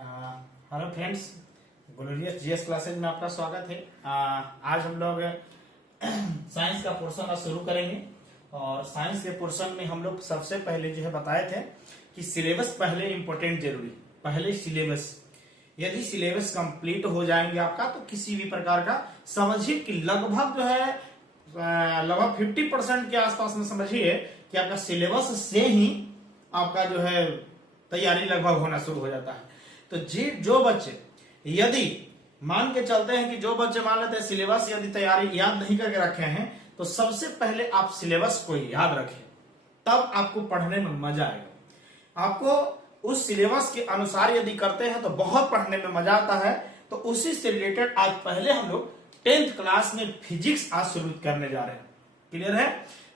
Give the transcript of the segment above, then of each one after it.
Hello friends, glorious GS classes में आपका स्वागत है। आज हम लोग साइंस का पोर्शन शुरू करेंगे और साइंस के पोर्शन में हम लोग सबसे पहले जो है बताए थे कि सिलेबस पहले इम्पोर्टेंट जरूरी। पहले सिलेबस, यदि सिलेबस कंप्लीट हो जाएंगे आपका तो किसी भी प्रकार का समझिए कि लगभग जो है लगभग 50% के आसपास में समझिए कि आपका सिलेबस से ही आपका जो है तैयारी लगभग होना शुरू हो जाता है। तो जो बच्चे यदि मान के चलते हैं कि जो बच्चे मान लेते हैं सिलेबस यदि तैयारी याद नहीं करके रखे हैं तो सबसे पहले आप सिलेबस को याद रखें, तब आपको पढ़ने में मजा आएगा। आपको उस सिलेबस के अनुसार यदि करते हैं तो बहुत पढ़ने में मजा आता है। तो उसी से रिलेटेड आज पहले हम लोग 10th क्लास में फिजिक्स आज शुरू करने जा रहे हैं। क्लियर है?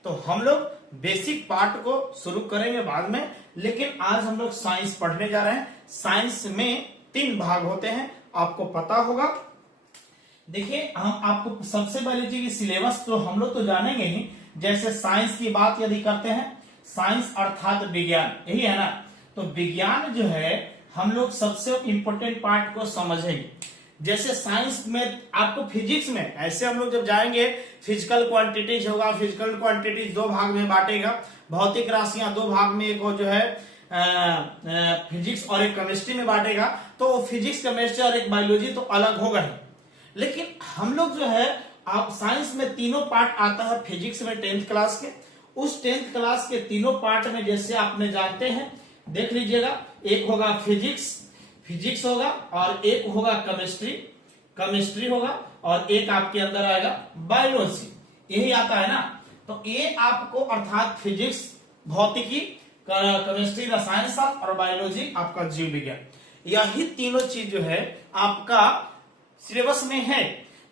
तो हम लोग बेसिक पार्ट को शुरू करेंगे बाद में, लेकिन आज हम लोग साइंस पढ़ने जा रहे हैं। साइंस में 3 भाग होते हैं, आपको पता होगा। देखिए, हम आपको सबसे पहले चीज सिलेबस तो हम लोग तो जानेंगे ही। जैसे साइंस की बात यदि करते हैं, साइंस अर्थात विज्ञान, यही है ना। तो विज्ञान जो है हम लोग सबसे इंपॉर्टेंट पार्ट को समझेंगे। जैसे साइंस में आपको फिजिक्स में ऐसे हम लोग जब जाएंगे फिजिकल क्वांटिटीज होगा। फिजिकल क्वांटिटीज 2 भाग में बांटेगा। भौतिक राशियां 2 भाग में, एक जो है फिजिक्स और एक केमिस्ट्री में बांटेगा। तो फिजिक्स, केमिस्ट्री और एक बायोलॉजी तो अलग होगा ही। लेकिन हम लोग जो है आप साइंस में तीनों पार्ट आता है फिजिक्स में 10th क्लास के। उस 10th क्लास के तीनों पार्ट में जैसे आपने जानते हैं, देख लीजिएगा, एक होगा फिजिक्स होगा और एक होगा केमिस्ट्री होगा और एक आपके अंदर आएगा बायोलॉजी। यही आता है ना। तो ये आपको अर्थात फिजिक्स, भौतिकी, केमिस्ट्री, रसायन शास्त्र और बायोलॉजी आपका जीव विज्ञान, यही तीनों चीज जो है आपका सिलेबस में है।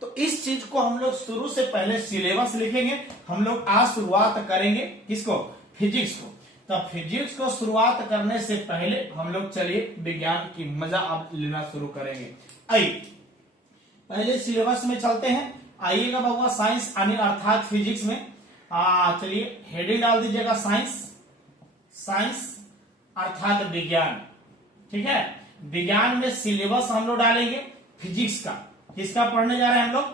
तो इस चीज को हम लोग शुरू से पहले सिलेबस लिखेंगे। हम लोग आज शुरुआत करेंगे किसको? फिजिक्स को। तो फिजिक्स को शुरुआत करने से पहले हम लोग चलिए विज्ञान की मजा अब लेना शुरू करेंगे। आइए पहले सिलेबस में चलते हैं। आइएगा बाबा, साइंस अर्थात फिजिक्स में चलिए हेडिंग डाल दीजिएगा साइंस अर्थात विज्ञान। ठीक है, विज्ञान में सिलेबस हम लोग डालेंगे फिजिक्स का। किसका पढ़ने जा रहे हैं हम लोग?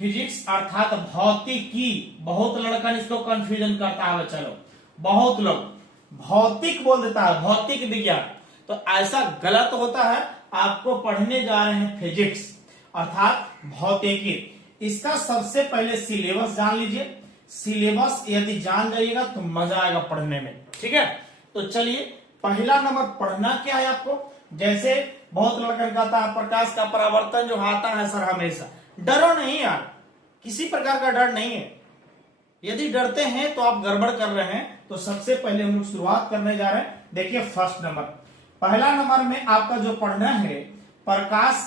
फिजिक्स अर्थात भौतिकी। बहुत लड़का इसको कंफ्यूजन करता है। चलो, बहुत लोग भौतिक बोल देता है, भौतिक विज्ञान। तो ऐसा गलत होता है। आपको पढ़ने जा रहे हैं फिजिक्स अर्थात भौतिकी। इसका सबसे पहले सिलेबस जान लीजिए। सिलेबस यदि जान जाइएगा तो मजा आएगा पढ़ने में। ठीक है, तो चलिए पहला नंबर पढ़ना क्या है आपको। जैसे बहुत लड़का कहता है प्रकाश का परावर्तन जो आता है सर हमेशा। डरो नहीं यार, किसी प्रकार का डर नहीं है। यदि डरते हैं तो आप गड़बड़ कर रहे हैं। तो सबसे पहले हम लोग शुरुआत करने जा रहे हैं। देखिए फर्स्ट नंबर, पहला नंबर में आपका जो पढ़ना है प्रकाश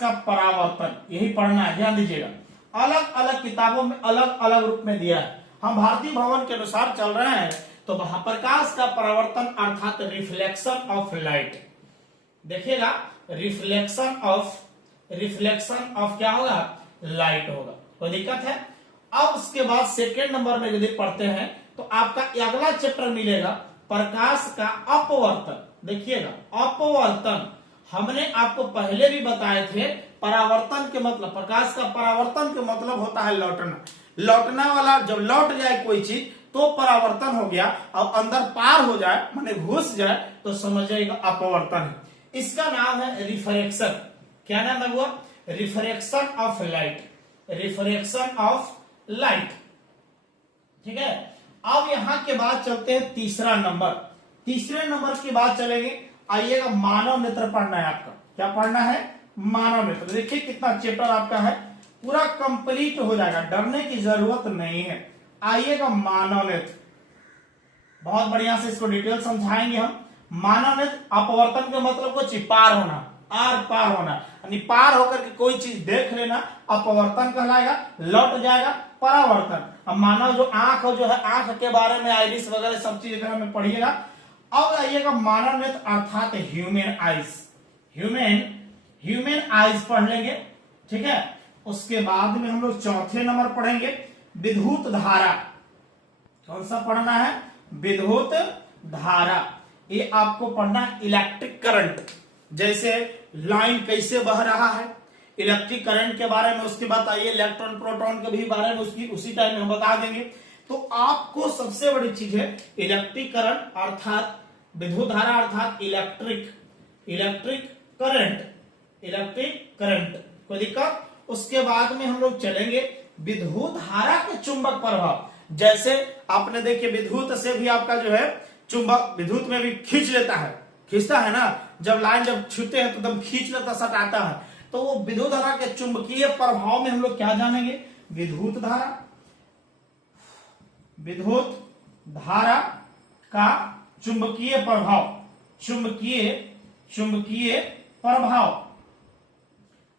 का परावर्तन, यही पढ़ना है। ध्यान दीजिएगा, अलग अलग किताबों में अलग अलग रूप में दिया है। हम भारतीय भवन के अनुसार चल रहे हैं। तो प्रकाश का परावर्तन अर्थात रिफ्लेक्शन ऑफ लाइट। देखिएगा, रिफ्लेक्शन ऑफ क्या होगा? लाइट होगा। कोई दिक्कत है? अब उसके बाद सेकेंड नंबर में यदि पढ़ते हैं तो आपका अगला चैप्टर मिलेगा प्रकाश का अपवर्तन। देखिएगा, अपवर्तन हमने आपको पहले भी बताए थे। परावर्तन के मतलब, प्रकाश का परावर्तन के मतलब होता है लौटना वाला। जब लौट जाए कोई चीज तो परावर्तन हो गया। अब अंदर पार हो जाए, माने घुस जाए, तो समझिएगा अपवर्तन है। इसका नाम है रिफ्रैक्शन। क्या नाम है वो? Refraction of light. ठीक है, अब यहां के बाद चलते हैं तीसरे नंबर की बात चलेंगे। आइएगा, मानव नेत्र पढ़ना है आपका। क्या पढ़ना है? मानव नेत्र। देखिए कितना चैप्टर आपका है, पूरा कंप्लीट हो जाएगा, डरने की जरूरत नहीं है। आइएगा, मानव नेत्र, बहुत बढ़िया से इसको डिटेल समझाएंगे हम। मानव नेत्र अपवर्तन के मतलब कुछ पार होना, आर पार होना, यानी पार होकर के कोई चीज देख लेना अपवर्तन कहलाएगा। लौट जाएगा परावर्तन। अब मानव जो आंख जो है, आंख के बारे में आइरिस वगैरह सब चीज में पढ़िएगा। अब आइएगा मानव नेत्र अर्थात ह्यूमन आइज पढ़ लेंगे। ठीक है, उसके बाद में हम लोग चौथे नंबर पढ़ेंगे विद्युत धारा। कौन सा पढ़ना है? विद्युत धारा। ये आपको पढ़ना है इलेक्ट्रिक करंट, जैसे लाइन कैसे बह रहा है, इलेक्ट्रिक करंट के बारे में। उसके बाद आइए इलेक्ट्रॉन प्रोटॉन के भी बारे में उसकी उसी टाइम में हम बता देंगे। तो आपको सबसे बड़ी चीज है इलेक्ट्रिक करंट अर्थात विद्युत धारा अर्थात इलेक्ट्रिक करंट कोई दिक्कत। उसके बाद में हम लोग चलेंगे विद्युत धारा के चुंबक प्रभाव। जैसे आपने देखिए विद्युत से भी आपका जो है चुंबक विद्युत में भी खींचता है ना, जब लाइन जब छूते हैं तो एकदम खींच लेता सटाता है। तो वो विद्युत धारा के चुंबकीय प्रभाव में हम लोग क्या जानेंगे, विद्युत धारा का चुंबकीय प्रभाव।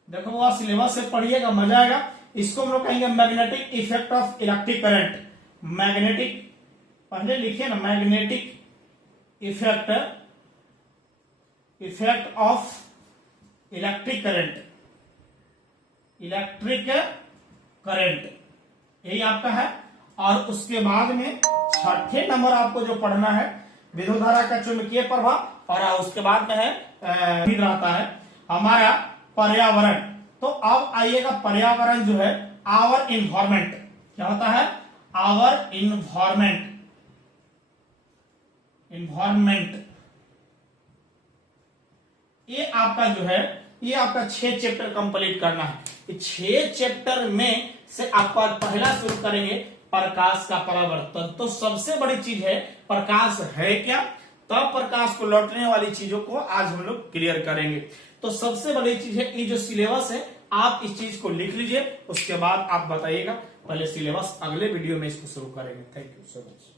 देखो वो सिलेबस से पढ़िएगा, मजा आएगा। इसको हम लोग कहेंगे magnetic effect of electric current. Magnetic पहले लिखिए ना, magnetic effect of electric current यही आपका है। और उसके बाद में छठे नंबर आपको जो पढ़ना है विद्युत धारा का चुंबकीय प्रभाव। और उसके बाद में है रहता है हमारा पर्यावरण। तो अब आइएगा पर्यावरण जो है आवर इन्वायरमेंट, क्या होता है आवर इन्वायरमेंट। ये आपका जो है ये आपका 6 चैप्टर कंप्लीट करना है। ये 6 चैप्टर में से आपका पहला शुरू करेंगे प्रकाश का परावर्तन। तो सबसे बड़ी चीज है प्रकाश है क्या, तब प्रकाश को लौटने वाली चीजों को आज हम लोग क्लियर करेंगे। तो सबसे बड़ी चीज है ये जो सिलेबस है, आप इस चीज को लिख लीजिए, उसके बाद आप बताइएगा। पहले सिलेबस अगले वीडियो में इसको शुरू करेंगे। Thank you so much.